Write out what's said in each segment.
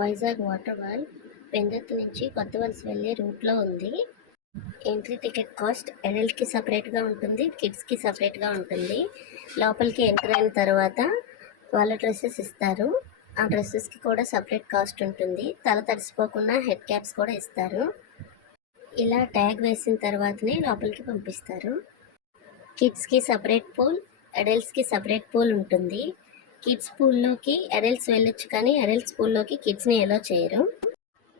Vizag water wall Pendurthi నుంచి కొత్త వలస వెళ్ళే రూట్లో ఉంది. ఎంట్రీ టికెట్ కాస్ట్ అడల్ట్కి సపరేట్గా ఉంటుంది, కిడ్స్కి సపరేట్గా ఉంటుంది. లోపలికి ఎంటర్ అయిన తర్వాత వాళ్ళ డ్రెస్సెస్ ఇస్తారు. ఆ డ్రెస్సెస్కి కూడా సపరేట్ కాస్ట్ ఉంటుంది. తల తడిసిపోకుండా హెడ్ క్యాప్స్ కూడా ఇస్తారు. ఇలా ట్యాగ్ వేసిన తర్వాతనే లోపలికి పంపిస్తారు. కిడ్స్కి సపరేట్ పూల్, అడల్ట్స్కి సపరేట్ పూల్ ఉంటుంది. కిడ్స్ పూల్లోకి అడల్ట్స్ వెళ్ళొచ్చు, కానీ అడల్ట్స్ పూల్లోకి కిడ్స్ని అలో చేయరు.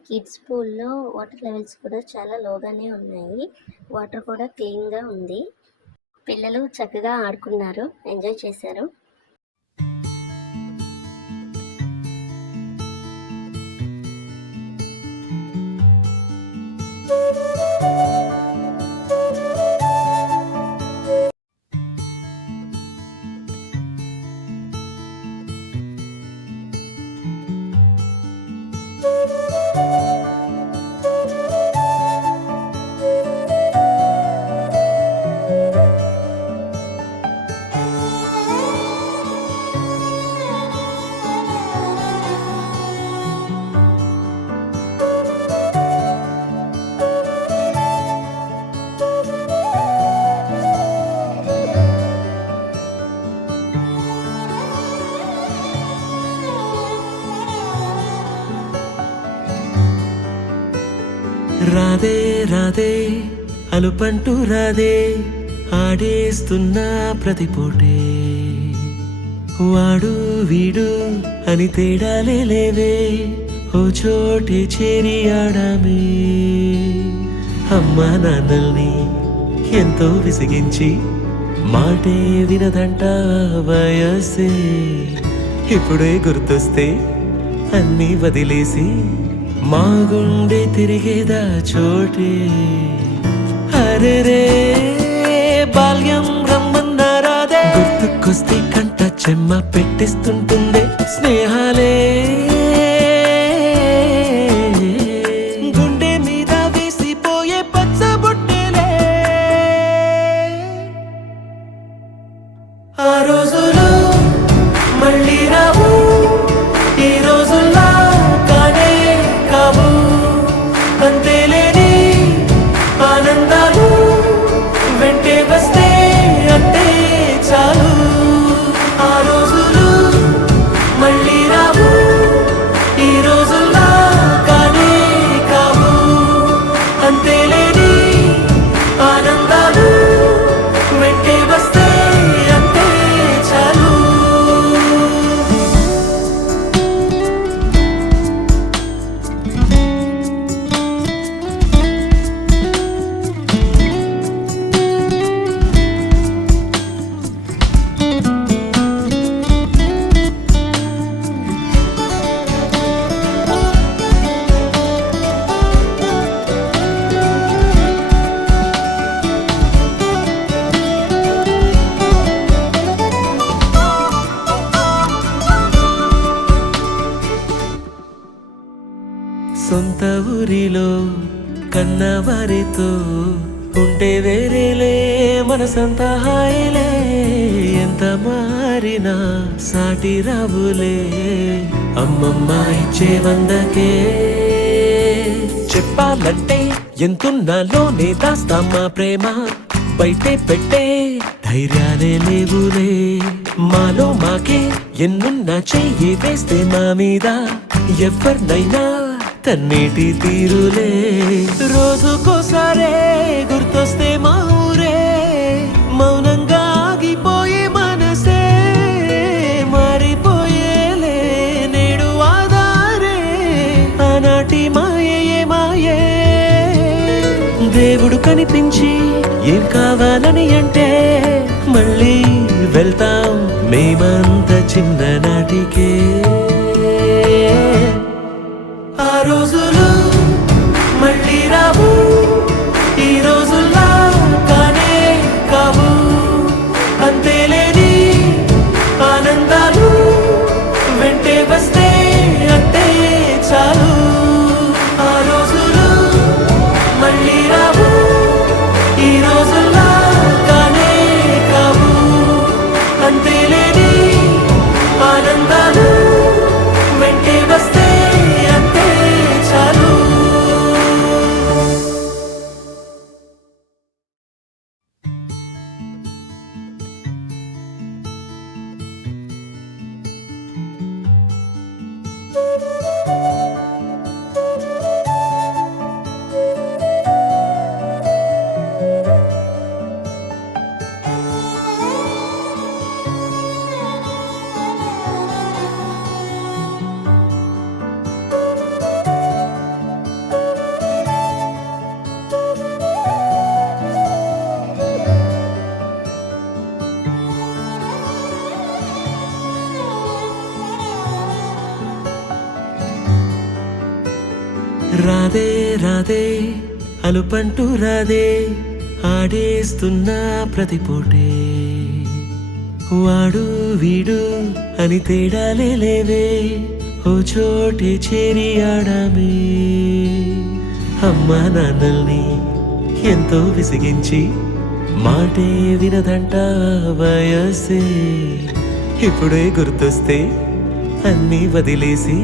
కిడ్స్ పూల్లో వాటర్ లెవెల్స్ కూడా చాలా లోగానే ఉన్నాయి. వాటర్ కూడా క్లీన్గా ఉంది. పిల్లలు చక్కగా ఆడుకున్నారు, ఎంజాయ్ చేశారు. రాధే రాధే అలుపంటూ రాధే ఆడేస్తున్నా ప్రతి పూటే, వాడు వీడు అని తేడాలే లేవే, ఓ చోటే చేరి ఆడామే. అమ్మా నాన్నల్ని ఎంతో విసిగించి మాటే వినదంట వయసే, ఇప్పుడే గుర్తొస్తే అన్నీ వదిలేసి మా గుండె తిరిగేదా చోటే. అరే రే బాల్యం రమ్మన్నారాదే, గుర్తుకొస్తే కంట చెమ్మ పెట్టిస్తుంటుందే స్నేహాలే. గుండె మీద వేసిపోయే పచ్చబొట్టెలే, ఆ రోజులు మళ్ళీ రావు, ఈ రోజుల్లో కానే కావు. అంతేలేని ఆనందాలు వెంటే వస్తే అంతే చాలు. ఆ రోజులు మళ్ళీ రావు, ఈ రోజుల్లో కానే కావు. అంతేలేని ఆనందాలు వెంటే వస్తే అంతే చాలు. సొంత ఊరిలో కన్నవారితో ఉంటే వేరేలే మనసంత హాయిలే. ఎంత మారినా సాటి రావులే అమ్మమ్మ ఇచ్చే వందకే. చెప్పాలంటే ఎంతున్నాలోనే దాస్తామా ప్రేమ, బయటే పెట్టే ధైర్యాలే లేవులే. మాలో మాకే ఎన్నున్నా చెయ్యి వేస్తే మా మీద ఎవరినైనా తన్నేటి తీరులే. రోజుకోసారే గుర్తొస్తే మా ఊరే, మౌనంగా ఆగిపోయే మనసే మారిపోయేలే నేడు ఆధారే. ఆనాటి మాయే మాయే, దేవుడు కనిపించి ఏం కావాలని అంటే మళ్ళీ వెళ్తాం మేమంత చిన్ననాటికే. ఆ రోజులు మళ్ళీ రావు, ఈ రోజుల్లా కానే కావు. అంతేలేని ఆనందాలు వెంటే వస్తే అంతే చాలు. ఆ రోజులు మళ్ళీ రావు, ఈ రోజుల్లా కానే కావు. అంతేలేని ఆనందాలు వెంటే వస్తే అంతే చాలు. రాధే రాధే అలుపంటూ రాధే ఆడేస్తున్నా ప్రతి పూటే. వాడు వీడు అని తేడాలే లేవే, ఓ చోటే చేరి ఆడామే. అమ్మా నాన్నల్ని ఎంతో విసిగించి మాటే వినదంట వయసే. ఇప్పుడే గుర్తొస్తే అన్నీ వదిలేసి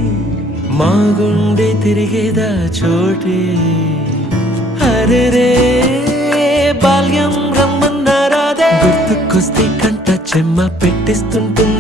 మా గుండె తిరిగేదా చోటే. అరే రే బాల్యం రమ్మన్నారాదే, గుర్తుకొస్తే కంట చెమ్మ పెట్టిస్తుంటుంది